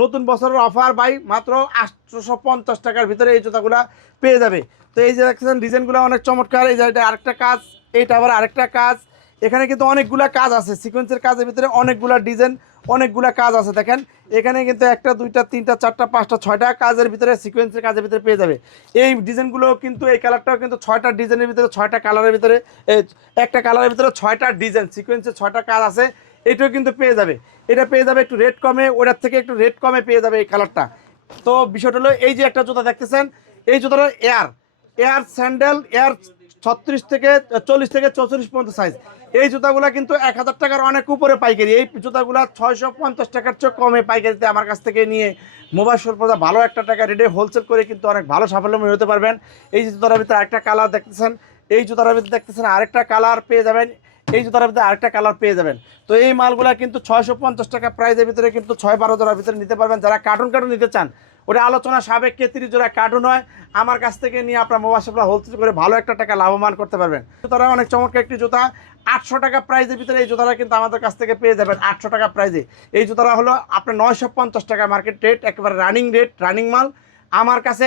নতুন বছরের offer by মাত্র আটশোশো পঞ্চাশ টাকার ভিতরে এই জুতাগুলা পেয়ে যাবে। তো এই যে দেখছেন ডিজাইনগুলো অনেক চমৎকার। এই যে আরেকটা কাজ এইটা আবার আরেকটা কাজ। এখানে কিন্তু অনেকগুলা কাজ আছে। সিকোয়েন্সের কাজের ভিতরে অনেকগুলা ডিজাইন অনেকগুলা কাজ আছে। দেখেন, এখানে কিন্তু একটা, দুইটা, তিনটা, চারটা, পাঁচটা, ছয়টা কাজের ভিতরে সিকোয়েন্সের কাজের ভিতরে পেয়ে যাবে। এই ডিজাইনগুলো কিন্তু, এই কালারটাও কিন্তু ছয়টা ডিজাইনের ভিতরে, ছয়টা কালারের ভিতরে একটা কালারের ভিতরে ছয়টা ডিজাইন সিকোয়েন্সের ছয়টা কাজ আছে, এটাও কিন্তু পেয়ে যাবে। এটা পেয়ে যাবে একটু রেট কমে, ওটার থেকে একটু রেট কমে পেয়ে যাবে এই কালারটা তো বিষয়টা হলো, এই যে একটা জুতা দেখতেছেন, এই জুতাটা এয়ার এয়ার স্যান্ডেল এয়ার ছত্রিশ থেকে চল্লিশ থেকে চৌচল্লিশ পর্যন্ত সাইজ এই জুতাগুলো কিন্তু এক হাজার টাকার অনেক উপরে পাইকারি। এই জুতাগুলো ছয়শো পঞ্চাশ টাকার চেয়ে কমে পাইকারিতে আমার কাছ থেকে নিয়ে মোবাইল সরপদা ভালো একটা টাকা রেটে হোলসেল করে কিন্তু অনেক ভালো সাফল্যময় হতে পারবেন। এই জুতার ভিতরে আরেকটা কালার দেখতেছেন, এই জুতার ভিতরে দেখতেছেন আরেকটা কালার পেয়ে যাবেন, এই জুতার ভিতরে আরেকটা কালার পেয়ে যাবেন। তো এই মালগুলা কিন্তু ছয়শো পঞ্চাশ টাকা প্রাইজের ভিতরে কিন্তু ছয় বারো জোড়ার ভিতরে নিতে পারবেন। যারা কার্টুন কার্টুন নিতে চান ওটা আলোচনা সাবেককে তিরিশ জোড়া কার্টুন হয় আমার কাছ থেকে নিয়ে আপনার মোবাইল হোলসেল করে ভালো একটা টাকা লাভবান করতে পারবেন। জুতারা অনেক চমৎকার একটি জুতা। আটশো টাকা প্রাইজের ভিতরে এই জুতারা কিন্তু আমাদের কাছ থেকে পেয়ে যাবেন আটশো টাকা প্রাইজে। এই জুতারা হলো আপনার নয়শো পঞ্চাশ টাকা মার্কেট রেট একেবারে রানিং রেট রানিং মাল। আমার কাছে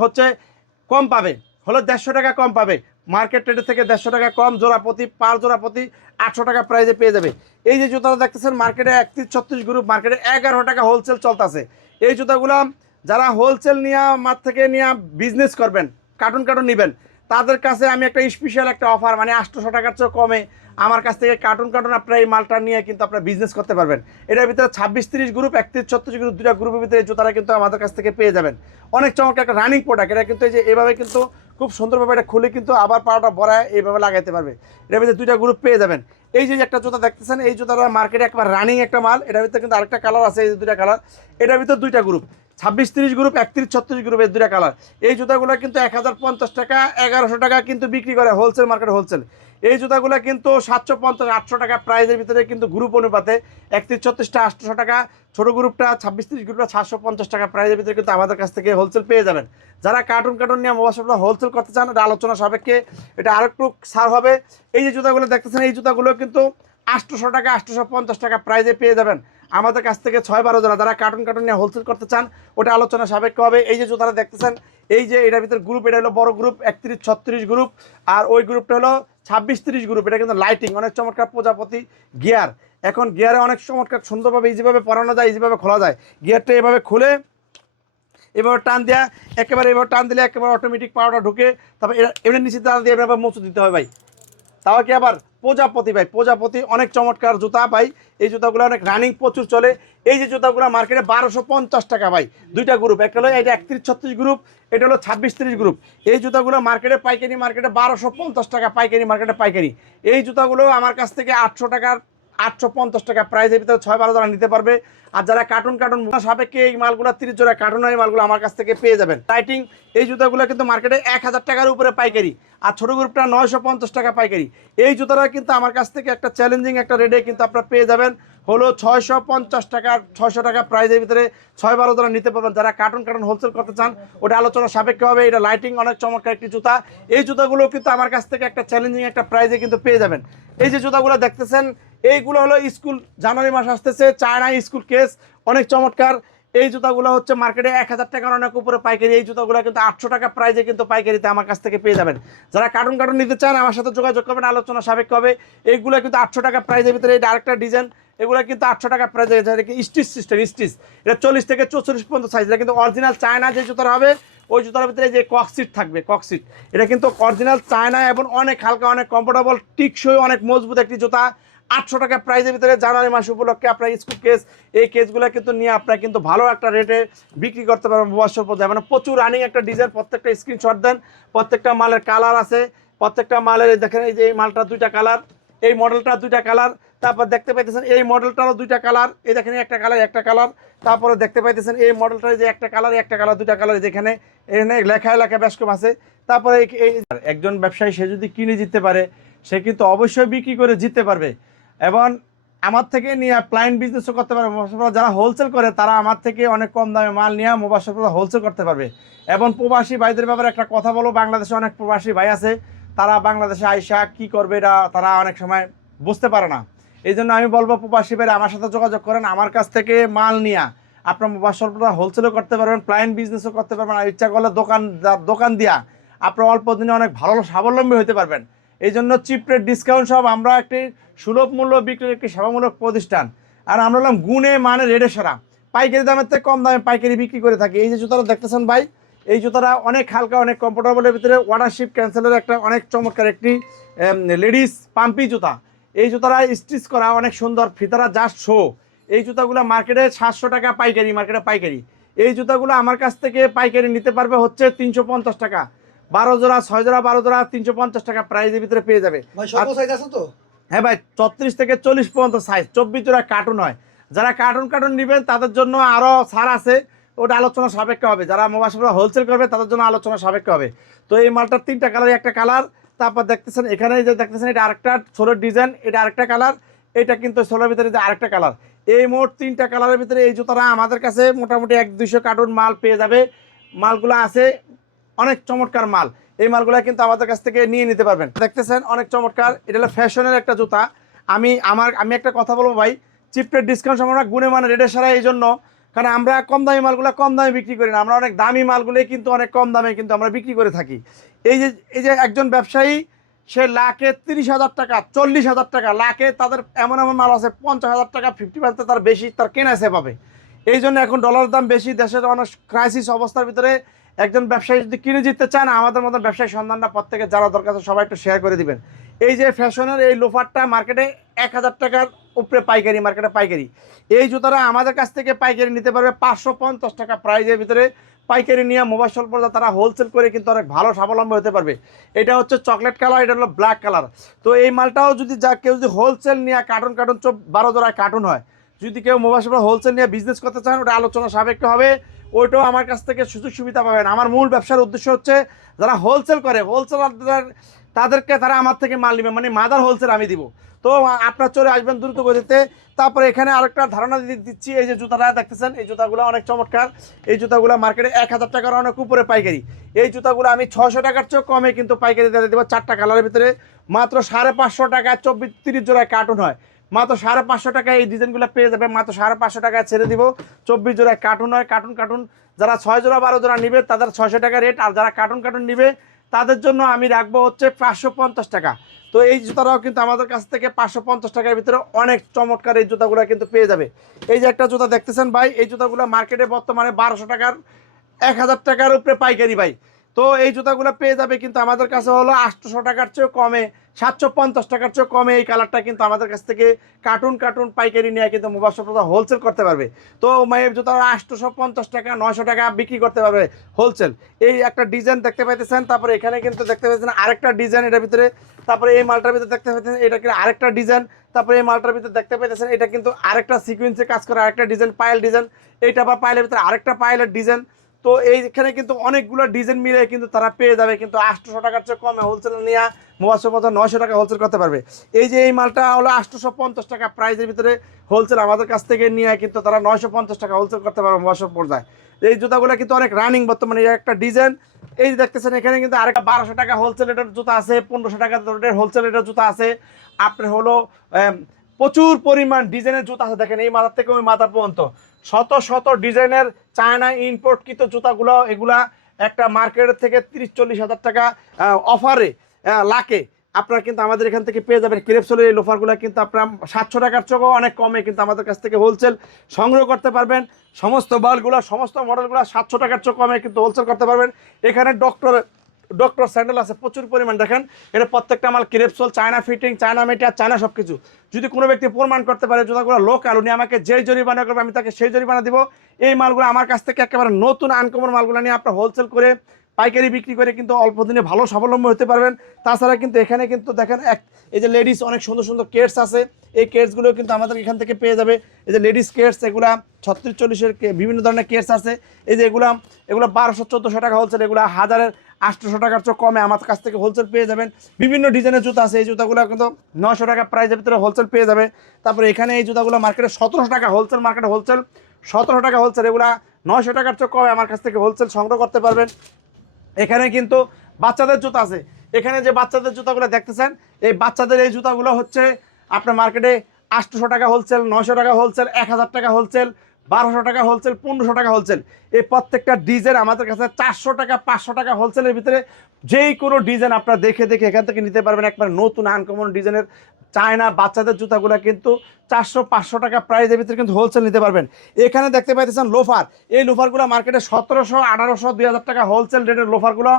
হচ্ছে কম পাবে। হলো দেড়শো টাকা কম পাবে। মার্কেট রেটের থেকে দেড়শো টাকা কম, জোড়া প্রতি, পার জোড়া প্রতি আটশো টাকা প্রাইজে পেয়ে যাবে। এই যে জুতাটা দেখতেছেন মার্কেটে একত্রিশ ছত্রিশ গ্রুপ মার্কেটে এগারো টাকা হোলসেল চলতেছে। এই জুতাগুলো যারা হোলসেল নিয়ে আমার থেকে নিয়ে বিজনেস করবেন কার্টুন কার্টুন নেবেন, তাদের কাছে আমি একটা স্পেশাল একটা অফার মানে আটশোশো টাকার চেয়ে কমে আমার কাছ থেকে কার্টুন কার্টুন আপনার এই মালটা নিয়ে কিন্তু আপনারা বিজনেস করতে পারবেন। এটার ভিতরে ছাব্বিশ তিরিশ গ্রুপ একত্রিশ, ছত্রিশ গ্রুপ দুটা গ্রুপের ভিতরে জুতারা কিন্তু আমাদের কাছ থেকে পেয়ে যাবেন। অনেক চমৎকার একটা রানিং প্রোডাক্ট এটা কিন্তু এই যে এভাবে কিন্তু খুব সুন্দরভাবে এটা খুলে কিন্তু আবার পাওয়াটা বড়ায় এইভাবে লাগাইতে পারবে। এটার ভিতরে দুইটা গ্রুপ পেয়ে যাবেন। এই যে একটা জুতা দেখতেছেন, এই জুতাটা মার্কেটে একবার রানিং একটা মাল, এটার ভিতরে কিন্তু আরেকটা কালার আছে, এই দুইটা কালার এটার ভিতরে দুইটা গ্রুপ ছাব্বিশ তিরিশ গ্রুপ একত্রিশ ছত্রিশ গ্রুপের দুইটা কালার এই জুতাগুলো কিন্তু এক হাজার পঞ্চাশ টাকা, এগারোশো টাকা কিন্তু বিক্রি করে হোলসেল মার্কেট হোলসেল এই জুতাগুলো কিন্তু সাতশো পঞ্চাশ, আটশো টাকা প্রাইজের ভিতরে কিন্তু গ্রুপ অনুপাতে একত্রিশ ছত্রিশটা আটশো টাকা। ছোটো গ্রুপটা ছাব্বিশ তিরিশ গ্রুপটা সাতশো পঞ্চাশ টাকা প্রাইজের ভিতরে কিন্তু আমাদের কাছ থেকে হোলসেল পেয়ে যাবেন। যারা কার্টুন কার্টুন নিয়ে মোবাইল হোলসেল করতে চান, এটা আলোচনা সাপেক্ষে এটা আরেকটু সার হবে। এই যে জুতাগুলো দেখতেছেন, এই জুতাগুলো কিন্তু আটশোশো টাকা, আটশোশো পঞ্চাশ টাকা প্রাইজে পেয়ে যাবেন। আমাদের কাছ থেকে ছয় বারো জোড়া যারা কার্টুন কার্টুন নিয়ে হোলসেল করতে চান, ওটা আলোচনা সাপেক্ষ হবে। এই যে জুতারা দেখতেছেন, এই যে এটার ভিতরে গ্রুপ এটা হলো বড় গ্রুপ একত্রিশ, ছত্রিশ গ্রুপ আর ওই গ্রুপটা হলো ছাব্বিশ, তিরিশ গ্রুপ এটা কিন্তু লাইটিং অনেক চমৎকার প্রজাপতি গিয়ার এখন গিয়ারে অনেক চমৎকার সুন্দরভাবে ইজিভাবে পরানো যায় ইজিভাবে খোলা যায়। গিয়ারটা এভাবে খুলে, এভাবে টান দেওয়া একেবারে এভাবে টান দিলে একেবারে অটোমেটিক পাওয়াটা ঢুকে, তারপর এটা এমনি নিচে টান দিয়ে এভাবে মুছে দিতে হবে ভাই। তাও কি আবার প্রজাপতি ভাই? প্রজাপতি অনেক চমৎকার জুতা ভাই। এই জুতাগুলো অনেক রানিং প্রচুর চলে। এই যে জুতাগুলো মার্কেটে বারোশো পঞ্চাশ টাকা ভাই। দুইটা গ্রুপ একটা হলো এটা একত্রিশ ছত্রিশ গ্রুপ এটা হলো ছাব্বিশ তিরিশ গ্রুপ এই জুতাগুলো মার্কেটে পাইকারি মার্কেটে বারোশো পঞ্চাশ টাকা, পাইকারি মার্কেটে পাইকারি। এই জুতাগুলো আমার কাছ থেকে আটশো টাকার আটশো পঞ্চাশ টাকা প্রাইজের ভিতরে ছয় বারো যারা নিতে পারবে। আর যারা কার্টুন কার্টুন সাপেক্ষে এই মালগুলো তিরিশ জোড়া কার্টুন এই মালগুলো আমার কাছ থেকে পেয়ে যাবেন। লাইটিং এই জুতাগুলো কিন্তু মার্কেটে এক হাজার টাকার উপরে পাইকারি। আর ছোটো গ্রুপটা নয়শো পঞ্চাশ টাকা পাইকারি। এই জুতাটা কিন্তু আমার কাছ থেকে একটা চ্যালেঞ্জিং একটা রেটে কিন্তু আপনারা পেয়ে যাবেন। হলো ছয়শো পঞ্চাশ টাকা, ছয়শো টাকা প্রাইজের ভিতরে ছয় বারো যারা নিতে পারবেন। যারা কার্টুন কার্টুন হোলসেল করতে চান, ওটা আলোচনা সাপেক্ষে হবে। এটা লাইটিং অনেক চমৎকার একটি জুতা। এই জুতাগুলো কিন্তু আমার কাছ থেকে একটা চ্যালেঞ্জিং একটা প্রাইজে কিন্তু পেয়ে যাবেন। এই যে জুতাগুলো দেখতেছেন এইগুলো হলো স্কুল, জানুয়ারি মাস আসতেছে, চায়না স্কুল কেস, অনেক চমৎকার। এই জুতাগুলো হচ্ছে মার্কেটে এক হাজার টাকার অনেক উপরে পাইকারি। এই জুতাগুলো কিন্তু আটশো টাকা প্রাইজে কিন্তু পাইকারিতে আমার কাছ থেকে পেয়ে যাবেন। যারা কার্টুন কার্টুন নিতে চান, আমার সাথে যোগাযোগ করবেন, আলোচনা সাপেক্ষ হবে। এইগুলো কিন্তু আটশো টাকা প্রাইজের ভিতরে, এই আরেকটা ডিজাইন এগুলো কিন্তু আটশো টাকা প্রাইজে স্টিচ সিস্টেম স্টিচ এটা চল্লিশ থেকে চৌচল্লিশ পর্যন্ত সাইজ এটা কিন্তু অরিজিনাল চায়না যে জুতার হবে, ওই জুতার ভিতরে যে ককসিট থাকবে ককসিট এটা কিন্তু অরিজিনাল চায়না এবং অনেক হালকা, অনেক কমফোর্টেবল টিকসই, অনেক মজবুত একটি জুতা। আটশো টাকা প্রাইজের ভিতরে জানুয়ারি মাস উপলক্ষে আপনার স্কুল কেস এই কেসগুলো কিন্তু নিয়ে আপনারা কিন্তু ভালো একটা রেটে বিক্রি করতে পারবেন বছর পর্যায়ে মানে প্রচুর রানিং একটা ডিজাইন প্রত্যেকটা স্ক্রিনশট দেন, প্রত্যেকটা মালের কালার আছে, প্রত্যেকটা মালের, দেখেন এই যে এই মালটা দুইটা কালার এই মডেলটা দুইটা কালার তারপর দেখতে পাইতেছেন এই মডেলটারও দুইটা কালার এই দেখেন একটা কালার একটা কালার তারপরে দেখতে পাইতেছেন এই মডেলটার যে একটা কালার একটা কালার দুইটা কালার যেখানে, এখানে লেখা লেখা কম আছে। তারপরে এই একজন ব্যবসায়ী, সে যদি কিনে জিততে পারে, সে কিন্তু অবশ্যই বিক্রি করে জিততে পারবে। এবং আমার থেকে নিয়ে প্লাইন বিজনেসও করতে পারবে। মোবাইল যারা হোলসেল করে, তারা আমার থেকে অনেক কম দামে মাল নিয়ে মোবাইল হোলসেল করতে পারবে। এবং প্রবাসী ভাইদের ব্যাপারে একটা কথা বলো, বাংলাদেশে অনেক প্রবাসী ভাই আছে, তারা বাংলাদেশে আইসা কি করবে এটা তারা অনেক সময় বুঝতে পারে না। এই জন্য আমি বলব, প্রবাসী ভাইরা আমার সাথে যোগাযোগ করেন, আমার কাছ থেকে মাল নিয়া আপনার মোবাইল হোলসেলও করতে পারবেন প্লাইন বিজনেসও করতে পারবেন। আর ইচ্ছা করলে দোকান দোকান দিয়া আপনার অল্প দিনে অনেক ভালো স্বাবলম্বী হতে পারবেন। এই জন্য চিপ ডিসকাউন্ট সব আমরা একটি সুলভ মূল্য বিক্রির একটি সেবামূলক প্রতিষ্ঠান। আর আমরা হলাম গুণে মানে রেডে সারা। পাইকারি দামের থেকে কম দামে পাইকারি বিক্রি করে থাকি। এই যে জুতাটা দেখতেছেন ভাই, এই জুতাটা অনেক হালকা, অনেক কমফোর্টেবলের ভিতরে ওয়াটারশিপ ক্যান্সেলের একটা অনেক চমৎকার একটি লেডিস পাম্পি জুতা। এই জুতাটা স্টিচ করা অনেক সুন্দর, ফিতারা জাস্ট শো এই জুতাগুলো মার্কেটে সাতশো টাকা পাইকারি মার্কেটে পাইকারি। এই জুতাগুলো আমার কাছ থেকে পাইকারি নিতে পারবে হচ্ছে তিনশো পঞ্চাশ টাকা। বারো জোড়া ছয় জোড়া বারো জোড়া তিনশো পঞ্চাশ টাকা প্রাইজের ভিতরে পেয়ে যাবে। হ্যাঁ ভাই ছত্রিশ থেকে চল্লিশ পর্যন্ত সাইজ চব্বিশ জোড়া কার্টুন হয়। যারা কার্টুন কার্টুন নেবেন তাদের জন্য আরও ছাড় আছে। ওটা আলোচনা সাপেক্ষে হবে। যারা মোবাইল হোলসেল করবে তাদের জন্য আলোচনা সাপেক্ষে হবে। তো এই মালটার তিনটা কালার একটা কালার তারপর দেখতেছেন এখানে যে দেখতেছেন এটা আরেকটা ছোলোর ডিজাইন এটা আরেকটা কালার এটা কিন্তু ছোলোর ভিতরে যে আরেকটা কালার এই মোট তিনটা কালারের ভিতরে এই জুতাটা আমাদের কাছে মোটামুটি এক দুইশো কার্টুন মাল পেয়ে যাবে। মালগুলো আছে অনেক চমৎকার মাল। এই মালগুলো কিন্তু আমাদের কাছ থেকে নিয়ে নিতে পারবেন। দেখতেছেন, অনেক চমৎকার। এটা হলো ফ্যাশনের একটা জুতা। আমি আমার, আমি একটা কথা বলব ভাই, চিপটের ডিসকাউন্ট আমরা গুণে মানে রেটে সারা এই জন্য। কারণ আমরা কম দামি মালগুলো কম দামে বিক্রি করি না। আমরা অনেক দামি মালগুলোই কিন্তু অনেক কম দামে কিন্তু আমরা বিক্রি করে থাকি। এই যে এই যে একজন ব্যবসায়ী, সে লাখে তিরিশ হাজার টাকা, চল্লিশ হাজার টাকা, লাখে তাদের এমন এমন মাল আছে, পঞ্চাশ হাজার টাকা ফিফটি পার্সেন্ট তার বেশি, তার কেনা সে পাবে। এই জন্য এখন ডলারের দাম বেশি, দেশের অনেক ক্রাইসিস অবস্থার ভিতরে একজন ব্যবসায়ী যদি কিনে জিততে চান আমাদের মতন ব্যবসায়ী সন্ধানটা প্রত্যেকে যারা দরকার আছে সবাই একটু শেয়ার করে দিবেন। এই যে ফ্যাশনের এই লোফারটা মার্কেটে এক হাজার টাকার উপরে পাইকারি মার্কেটে পাইকারি। এই জুতাটা আমাদের কাছ থেকে পাইকারি নিতে পারবে পাঁচশো পঞ্চাশ টাকা প্রাইজের ভিতরে। পাইকারি নিয়ে মোবাইল পর্যন্ত তারা হোলসেল করে কিন্তু অনেক ভালো, স্বাবলম্বী হতে পারবে। এটা হচ্ছে চকলেট কালার এটা হলো ব্ল্যাক কালার তো এই মালটাও যদি যা কেউ যদি হোলসেল নিয়ে কার্টুন কার্টুন চোখ বারো জোড়ায় কার্টুন হয়, যদি কেউ মোবাইল হোলসেল নিয়ে বিজনেস করতে চান, ওটা আলোচনা সাপেক্ষ হবে। ওইটাও আমার কাছ থেকে সুযোগ সুবিধা পাবেন। আমার মূল ব্যবসার উদ্দেশ্য হচ্ছে, যারা হোলসেল করে হোলসেলারদের তাদেরকে তারা আমার থেকে মাল নেবে মানে মাদার হোলসেল আমি দিব। তো আপনার চলে আসবেন দ্রুত গতিতে। তারপরে এখানে আরেকটা ধারণা দিচ্ছি, এই যে জুতাটা দেখতেছেন, এই জুতাগুলো অনেক চমৎকার। এই জুতাগুলো মার্কেটে এক হাজার টাকার অনেক উপরে পাইকারি। এই জুতাগুলো আমি ছশো টাকার চেয়েও কমে কিন্তু পাইকারি দিয়ে দেবো চারটা কালারের ভিতরে। মাত্র সাড়ে পাঁচশো টাকা চব্বিশ তিরিশ জোড়ায় কার্টুন হয়। মাত্র সাড়ে পাঁচশো টাকায় এই ডিজাইনগুলো পেয়ে যাবে। মাত্র সাড়ে পাঁচশো টাকায় ছেড়ে দিব। চব্বিশ জোড়ায় কার্টুন হয় কার্টুন কার্টুন যারা ছয় জোড়া, বারো জোড়া নিবে, তাদের ছয়শো টাকা রেট আর যারা কার্টুন কার্টুন নিবে, তাদের জন্য আমি রাখব হচ্ছে পাঁচশো পঞ্চাশ টাকা। তো এই জুতাটাও কিন্তু আমাদের কাছ থেকে পাঁচশো পঞ্চাশ টাকার ভিতরে অনেক চমৎকার এই জুতাগুলো কিন্তু পেয়ে যাবে। এই যে একটা জুতা দেখতেছেন ভাই, এই জুতাগুলো মার্কেটে বর্তমানে বারোশো টাকার, এক হাজার টাকার উপরে পাইকারি ভাই। তো এই জুতাগুলো পেয়ে যাবে কিন্তু আমাদের কাছে হলো আটশোশো টাকার চেয়েও কমে, সাতশো পঞ্চাশ টাকার চেয়েও কমে এই কালারটা কিন্তু আমাদের কাছ থেকে কার্টুন কার্টুন পাইকারি নিয়ে কিন্তু মোবাইল শপটা হোলসেল করতে পারবে। তো এই জুতা আটশোশো পঞ্চাশ টাকা, নয়শো টাকা বিক্রি করতে পারবে হোলসেল এই একটা ডিজাইন দেখতে পাইতেছেন, তারপরে এখানে কিন্তু দেখতে পাচ্ছেন আরেকটা ডিজাইন এটার ভিতরে, তারপরে এই মালটার ভিতরে দেখতে পাইতেছেন এটা কিন্তু আরেকটা ডিজাইন তারপরে এই মালটার ভিতরে দেখতে পাইতেছেন এটা কিন্তু আরেকটা সিকুয়েন্সে কাজ করা, আরেকটা ডিজাইন পায়েল ডিজাইন এইটা আবার পায়েলের ভিতরে আরেকটা পায়েলের ডিজাইন তো এইখানে কিন্তু অনেকগুলো ডিজাইন মিলে কিন্তু তারা পেয়ে যাবে, কিন্তু আটশোশো টাকার চেয়ে কমে হোলসেল নিয়ে মোবাইল শপ নয়শো টাকা হোলসেল করতে পারবে। এই যে এই মালটা হলো আটশোশো পঞ্চাশ টাকা প্রাইজের ভিতরে হোলসেল আমাদের কাছ থেকে নিয়ে কিন্তু তারা নয়শো পঞ্চাশ টাকা হোলসেল করতে পারবে মোবাইল শপ পর্যায়ে। এই জুতাগুলো কিন্তু অনেক রানিং বর্তমানে একটা ডিজাইন এই যে দেখতেছেন এখানে কিন্তু আরেকটা বারোশো টাকা হোলসেল রেটের জুতা আছে, পনেরোশো টাকা রেটের হোলসেল রেটের জুতা আছে। আপনার হলো প্রচুর পরিমাণ ডিজাইনের জুতা আছে, দেখেন এই মাথার থেকে ওই মাথা পর্যন্ত। শত শত ডিজাইনের চায়না ইম্পোর্টকৃত জুতাগুলো, এগুলা একটা মার্কেটের থেকে তিরিশ, চল্লিশ হাজার টাকা অফারে লাকে আপনারা কিন্তু আমাদের এখান থেকে পেয়ে যাবেন। ক্রেপসোলের এই লোফারগুলো কিন্তু আপনার সাতশো টাকার চোখও অনেক কমে কিন্তু আমাদের কাছ থেকে হোলসেল সংগ্রহ করতে পারবেন। সমস্ত বলগুলো, সমস্ত মডেলগুলো সাতশো টাকার চোখ কমে কিন্তু হোলসেল করতে পারবেন। এখানে ডক্টর ডক্টর স্যান্ডেল আছে, প্রচুর পরিমাণ। দেখেন, এটা প্রত্যেকটা মাল crepe sole China fitting China মেটিয়া China সব কিছু যদি কোনো ব্যক্তি প্রমাণ করতে পারে, জুতাগুলো লোকাল উনি আমাকে যেই জরিমানা করবে, আমি তাকে সেই জরিমানা দিব। এই মালগুলো আমার কাছ থেকে একেবারে নতুন আনকমন মালগুলো নিয়ে আপনার হোলসেল করে পাইকারি বিক্রি করে কিন্তু অল্প দিনে ভালো স্বাবলম্বী হতে পারবেন। তাছাড়া কিন্তু এখানে কিন্তু দেখেন এক, এই যে লেডিস অনেক সুন্দর সুন্দর কেটস আছে। এই কেটসগুলো কিন্তু আমাদের এখান থেকে পেয়ে যাবে। এই যে লেডিস কেটস এগুলা ছত্রিশ চল্লিশের বিভিন্ন ধরনের কেটস আছে। এই যে এগুলা, এগুলো বারোশো, চোদ্দোশো টাকা হোলসেল এগুলো হাজারের আটশোশো টাকার চেয়ে কমে আমার কাছ থেকে হোলসেল পেয়ে যাবেন। বিভিন্ন ডিজাইনের জুতা আছে, এই জুতাগুলো কিন্তু নশো টাকা প্রাইসের ভিতরে হোলসেল পেয়ে যাবে। তারপরে এখানে এই জুতাগুলো মার্কেটে সতেরোশো টাকা হোলসেল মার্কেটে হোলসেল সতেরোশো টাকা হোলসেল এগুলা নয়শো টাকার চেয়ে কমে আমার কাছ থেকে হোলসেল সংগ্রহ করতে পারবেন। এখানে কিন্তু বাচ্চাদের জুতা আছে। এখানে যে বাচ্চাদের জুতাগুলো দেখতেছেন, এই বাচ্চাদের এই জুতাগুলো হচ্ছে আপনার মার্কেটে আটশোশো টাকা হোলসেল নশো টাকা হোলসেল এক হাজার টাকা হোলসেল বারোশো টাকা হোলসেল পনেরোশো টাকা হোলসেল এই প্রত্যেকটা ডিজাইন আমাদের কাছে চারশো টাকা, পাঁচশো টাকা হোলসেলের ভিতরে যেই কোনো ডিজাইন আপনারা দেখে দেখে এখান থেকে নিতে পারবেন। একবার নতুন আনকমন ডিজাইনের চায়না বাচ্চাদের জুতাগুলো কিন্তু চারশো, পাঁচশো টাকা প্রাইজের ভিতরে কিন্তু হোলসেল নিতে পারবেন। এখানে দেখতে পাইতেছেন লোফার এই লোফারগুলো মার্কেটে সতেরোশো, আঠারোশো, দুই হাজার টাকা হোলসেল রেটের লোফারগুলো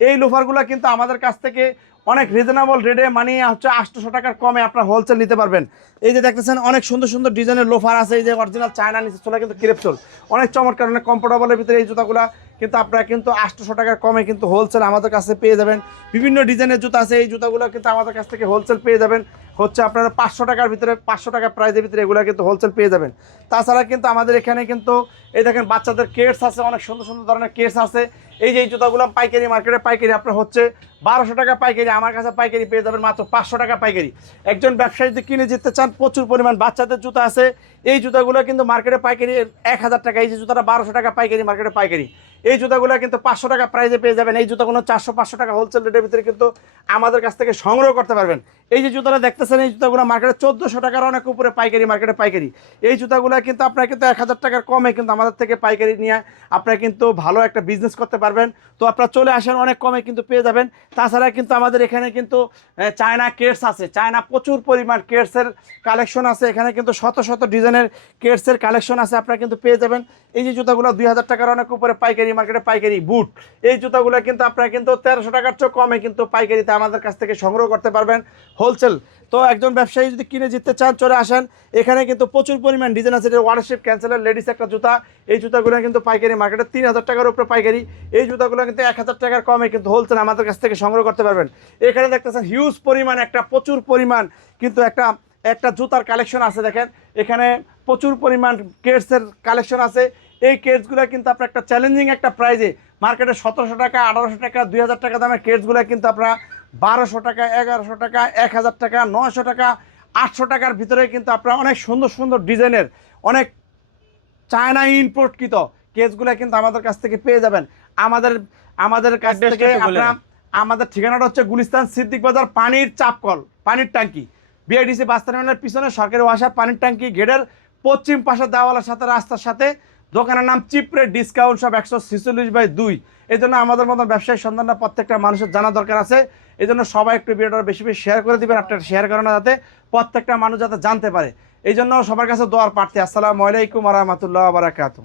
এই লোফারগুলো কিন্তু আমাদের কাছ থেকে অনেক রিজনেবল রেটে মানিয়ে হচ্ছে আটশোশো টাকার কমে আপনার হোলসেল নিতে পারবেন। এই যে দেখতেছেন অনেক সুন্দর সুন্দর ডিজাইনের লোফার আছে। এই যে অরিজিনাল চায়না নিচে চলে কিন্তু ক্রেপচল অনেক চমৎকার, অনেক কমফোর্টেবলের ভিতরে এই জুতাগুলো। কিন্তু আপনারা কিন্তু আটশোশো টাকার কমে কিন্তু হোলসেল আমাদের কাছে পেয়ে যাবেন। বিভিন্ন ডিজাইনের জুতা আছে, এই জুতাগুলো কিন্তু আমাদের কাছ থেকে হোলসেল পেয়ে যাবেন। হচ্ছে আপনারা পাঁচশো টাকার ভিতরে, পাঁচশো টাকা প্রাইসের ভিতরে এগুলো কিন্তু হোলসেল পেয়ে যাবেন। তাছাড়া কিন্তু আমাদের এখানে কিন্তু, এই দেখেন বাচ্চাদের কেটস আছে, অনেক সুন্দর সুন্দর ধরনের কেটস আছে। এই যে এই জুতাগুলো পাইকারি মার্কেটে পাইকারি আপনার হচ্ছে বারোশো টাকা পাইকারি, আমার কাছে পাইকারি পেয়ে যাবেন মাত্র পাঁচশো টাকা পাইকারি। একজন ব্যবসায়ী যদি কিনে যেতে চান, প্রচুর পরিমাণ বাচ্চাদের জুতা আছে। এই জুতাগুলো কিন্তু মার্কেটে পাইকারি এক হাজার টাকা, এই যে জুতাটা বারোশো টাকা পাইকারি মার্কেটে পাইকারি। এই জুতাগুলো কিন্তু পাঁচশো টাকা প্রাইজে পেয়ে যাবেন। এই জুতাগুলো চারশো, পাঁচশো টাকা হোলসেল রেটের ভিতরে কিন্তু আমাদের কাছ থেকে সংগ্রহ করতে পারবেন। এই যে জুতাটা দেখতেছেন, এই জুতাগুলো মার্কেটে চোদ্দোশো টাকার অনেক উপরে পাইকারি মার্কেটে পাইকারি। এই জুতাগুলো কিন্তু আপনারা কিন্তু এক হাজার টাকার কমে কিন্তু আমাদের থেকে পাইকারি নিয়ে আপনারা কিন্তু ভালো একটা বিজনেস করতে পারবেন। তো আপনারা চলে আসেন, অনেক কমে কিন্তু পেয়ে যাবেন। তাছাড়া কিন্তু আমাদের এখানে কিন্তু চায়না কেটস আছে। চায়না প্রচুর পরিমাণ কেটসের কালেকশন আছে। এখানে কিন্তু শত শত ডিজাইনের কেটসের কালেকশন আছে। আপনারা কিন্তু পেয়ে যাবেন। এই যে জুতাগুলো দুই হাজার টাকার অনেক উপরে পাইকারি মার্কেটে পাইকারি বুট। এই জুতাগুলো কিন্তু আপনারা কিন্তু তেরোশো টাকার চেয়ে কমে কিন্তু পাইকারিতে আমাদের কাছ থেকে সংগ্রহ করতে পারবেন হোলসেল তো একজন ব্যবসায়ী যদি কিনে জিততে চান, চলে আসেন। এখানে কিন্তু প্রচুর পরিমাণ ডিজাইন আছে এটা ওয়াটারশিপ ক্যান্সেলের লেডিস একটা জুতা। এই জুতাগুলো কিন্তু পাইকারি মার্কেটে তিন হাজার টাকার উপরে পাইকারি। এই জুতাগুলো কিন্তু এক হাজার টাকার কমে কিন্তু হোলসেল আমাদের কাছ থেকে সংগ্রহ করতে পারবেন। এখানে দেখতেছেন হিউজ পরিমাণ, একটা প্রচুর পরিমাণ কিন্তু একটা একটা জুতার কালেকশন আছে দেখেন। এখানে প্রচুর পরিমাণ কেটসের কালেকশন আছে। এই কেটসগুলো কিন্তু আপনার একটা চ্যালেঞ্জিং একটা প্রাইজে মার্কেটে সতেরোশো টাকা আঠারোশো টাকা দুই হাজার টাকা দামের কেটসগুলো কিন্তু আপনারা বারোশো টাকা এগারোশো টাকা এক হাজার টাকা নয়শো টাকা আটশো টাকার ভিতরে কিন্তু আপনারা অনেক সুন্দর সুন্দর ডিজাইনের অনেক চায়না ইম্পোর্টকৃত কেসগুলো কিন্তু আমাদের কাছ থেকে পেয়ে যাবেন। আমাদের আমাদের কাছ থেকে আপনারা আমাদের ঠিকানাটা হচ্ছে গুলিস্তান সিদ্দিক বাজার পানির চাপকল পানির ট্যাঙ্কি। বিআইডিসি বাস টার্মিনালের পিছনে সরকারি ওয়াসার পানির ট্যাঙ্কি গেটের পশ্চিম পাশে দেওয়ালের সাথে রাস্তার সাথে দোকানের নাম চিপরে ডিসকাউন্ট সব একশো ছিচল্লিশ বাই দুই। এই জন্য আমাদের মতন ব্যবসায়ী সন্ধানটা প্রত্যেকটা মানুষের জানা দরকার আছে। এই জন্য সবাই একটু ভিডিওটা বেশি বেশি শেয়ার করে দেবেন, আপনার শেয়ার করেন যাতে প্রত্যেকটা মানুষ যাতে জানতে পারে। এই জন্য সবার কাছে দোয়ার প্রার্থী। আসসালামু আলাইকুম রহমতুল্লাহ বারাকাতু